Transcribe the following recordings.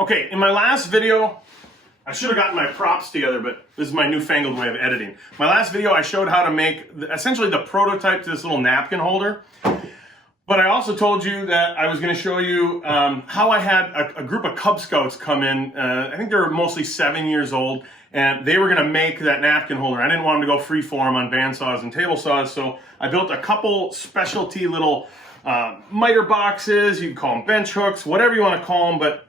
Okay, in my last video, I should have gotten my props together, but this is my newfangled way of editing. My last video, I showed how to make essentially the prototype to this little napkin holder. But I also told you that I was going to show you how I had a group of Cub Scouts come in. I think they were mostly 7 years old, and they were going to make that napkin holder. I didn't want them to go freeform on bandsaws and table saws, so I built a couple specialty little miter boxes. You can call them bench hooks, whatever you want to call them, but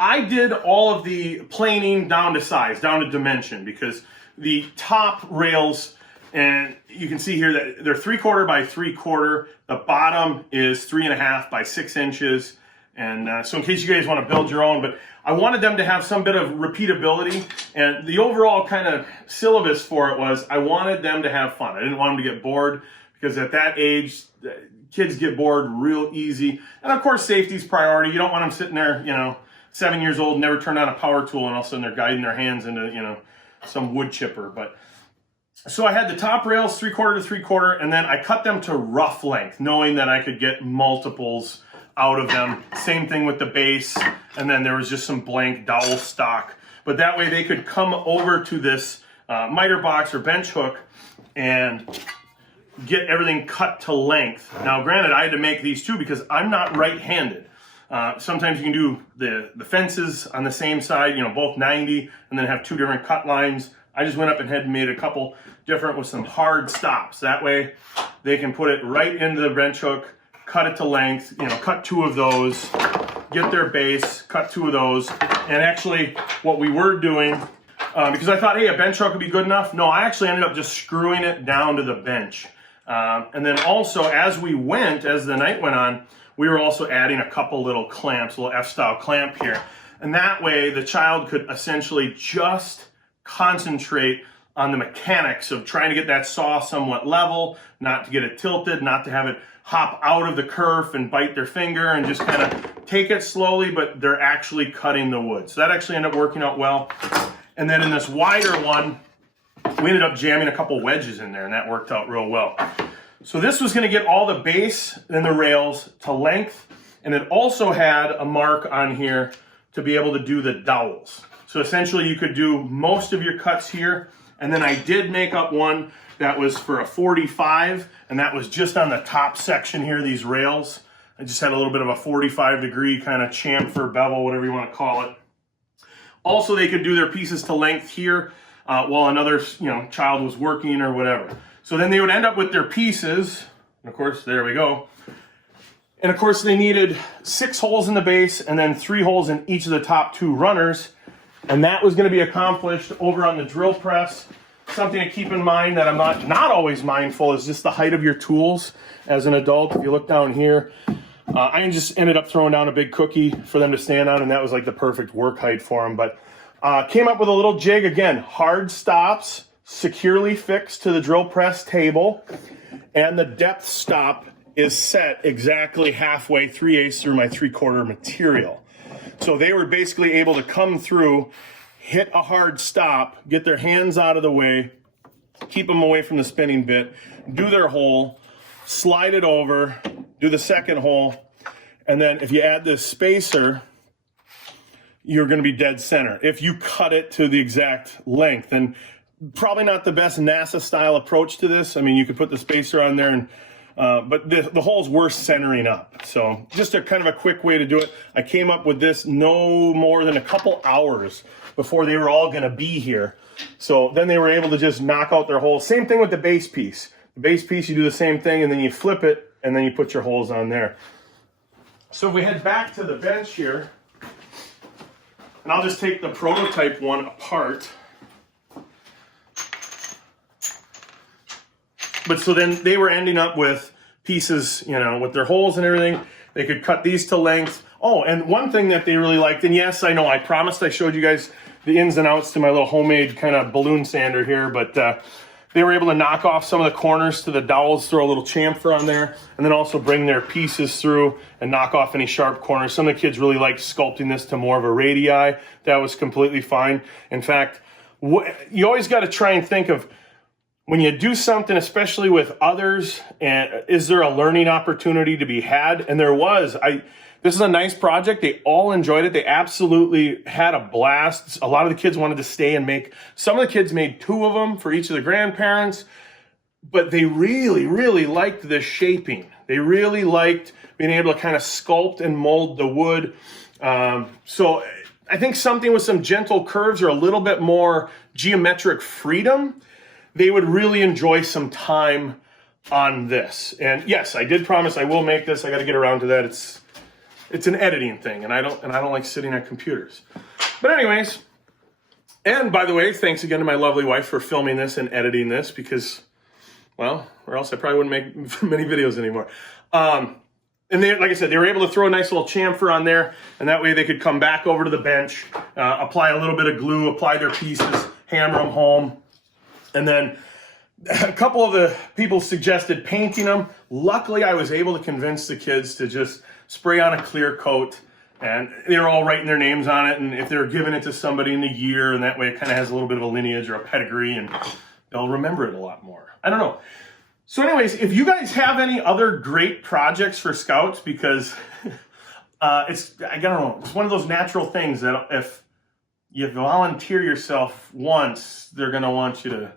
I did all of the planing down to size, down to dimension, because the top rails, and you can see here that they're 3/4 by 3/4. The bottom is 3.5 by 6 inches. And so in case you guys want to build your own, but I wanted them to have some bit of repeatability. And the overall kind of syllabus for it was I wanted them to have fun. I didn't want them to get bored, because at that age, kids get bored real easy. And of course, safety's priority. You don't want them sitting there, 7 years old, never turned on a power tool, and all of a sudden they're guiding their hands into, some wood chipper. But so I had the top rails 3/4 to 3/4, and then I cut them to rough length, knowing that I could get multiples out of them. Same thing with the base, and then there was just some blank dowel stock. But that way they could come over to this miter box or bench hook and get everything cut to length. Now, granted, I had to make these too because I'm not right-handed. Sometimes you can do the fences on the same side, both 90, and then have two different cut lines. I just went up and had made a couple different with some hard stops. That way they can put it right into the bench hook, cut it to length, cut two of those, get their base, cut two of those. And actually what we were doing, because I thought, hey, a bench hook would be good enough. No, I actually ended up just screwing it down to the bench. And then also as the night went on, we were also adding a couple little clamps, a little F-style clamp here. And that way the child could essentially just concentrate on the mechanics of trying to get that saw somewhat level, not to get it tilted, not to have it hop out of the kerf and bite their finger, and just kind of take it slowly, but they're actually cutting the wood. So that actually ended up working out well. And then in this wider one, we ended up jamming a couple wedges in there, and that worked out real well. So this was going to get all the base and the rails to length, and it also had a mark on here to be able to do the dowels. So essentially you could do most of your cuts here, and then I did make up one that was for a 45, and that was just on the top section here, these rails. I just had a little bit of a 45-degree kind of chamfer, bevel, whatever you want to call it. Also, they could do their pieces to length here while another child was working or whatever. So then they would end up with their pieces, and of course, there we go. And of course, they needed 6 holes in the base and then 3 holes in each of the top 2 runners. And that was going to be accomplished over on the drill press. Something to keep in mind that I'm not always mindful is just the height of your tools as an adult. If you look down here, I just ended up throwing down a big cookie for them to stand on, and that was like the perfect work height for them. But came up with a little jig, again, hard stops, securely fixed to the drill press table, and the depth stop is set exactly halfway, 3/8 through my 3/4 material. So they were basically able to come through, hit a hard stop, get their hands out of the way, keep them away from the spinning bit, do their hole, slide it over, do the second hole, and then if you add this spacer, you're going to be dead center. If you cut it to the exact length, and probably not the best NASA style approach to this. I mean, you could put the spacer on there, and but the holes were centering up. So just a kind of a quick way to do it. I came up with this no more than a couple hours before they were all going to be here. So then they were able to just knock out their holes. Same thing with the base piece. The base piece, you do the same thing, and then you flip it, and then you put your holes on there. So if we head back to the bench here, and I'll just take the prototype one apart. But so then they were ending up with pieces, with their holes and everything. They could cut these to length. Oh, and one thing that they really liked, and yes, I know I promised I showed you guys the ins and outs to my little homemade kind of balloon sander here, but they were able to knock off some of the corners to the dowels, throw a little chamfer on there, and then also bring their pieces through and knock off any sharp corners. Some of the kids really liked sculpting this to more of a radii. That was completely fine. In fact, you always got to try and think of, when you do something, especially with others, and is there a learning opportunity to be had? And there was. This is a nice project. They all enjoyed it. They absolutely had a blast. A lot of the kids wanted to stay and make, some of the kids made 2 of them for each of the grandparents, but they really, really liked the shaping. They really liked being able to kind of sculpt and mold the wood. So I think something with some gentle curves or a little bit more geometric freedom, they would really enjoy some time on this. And yes, I did promise I will make this. I got to get around to that. It's an editing thing, and I don't like sitting at computers. But anyways, and by the way, thanks again to my lovely wife for filming this and editing this, because, well, or else I probably wouldn't make many videos anymore. And they, like I said, they were able to throw a nice little chamfer on there, and that way they could come back over to the bench, apply a little bit of glue, apply their pieces, hammer them home. And then a couple of the people suggested painting them. Luckily, I was able to convince the kids to just spray on a clear coat, and they're all writing their names on it, and if they're giving it to somebody in the year, and that way it kind of has a little bit of a lineage or a pedigree, and they'll remember it a lot more. I don't know. So anyways, if you guys have any other great projects for Scouts, because I don't know, it's one of those natural things that if you volunteer yourself once, they're going to want you to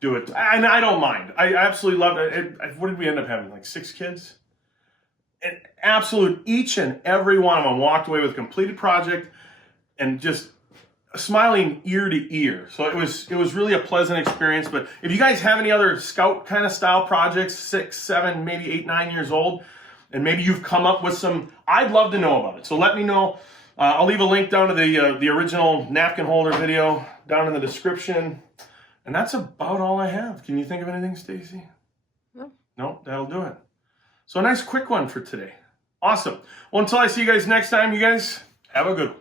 do it. And I don't mind. I absolutely love it. What did we end up having, like 6 kids? And absolute, each and every one of them walked away with a completed project and just smiling ear to ear. So it was really a pleasant experience. But if you guys have any other Scout kind of style projects, 6, 7, maybe 8, 9 years old, and maybe you've come up with some, I'd love to know about it. So let me know. I'll leave a link down to the original napkin holder video down in the description. And that's about all I have. Can you think of anything, Stacy? No. No, that'll do it. So a nice quick one for today. Awesome. Well, until I see you guys next time, you guys have a good one.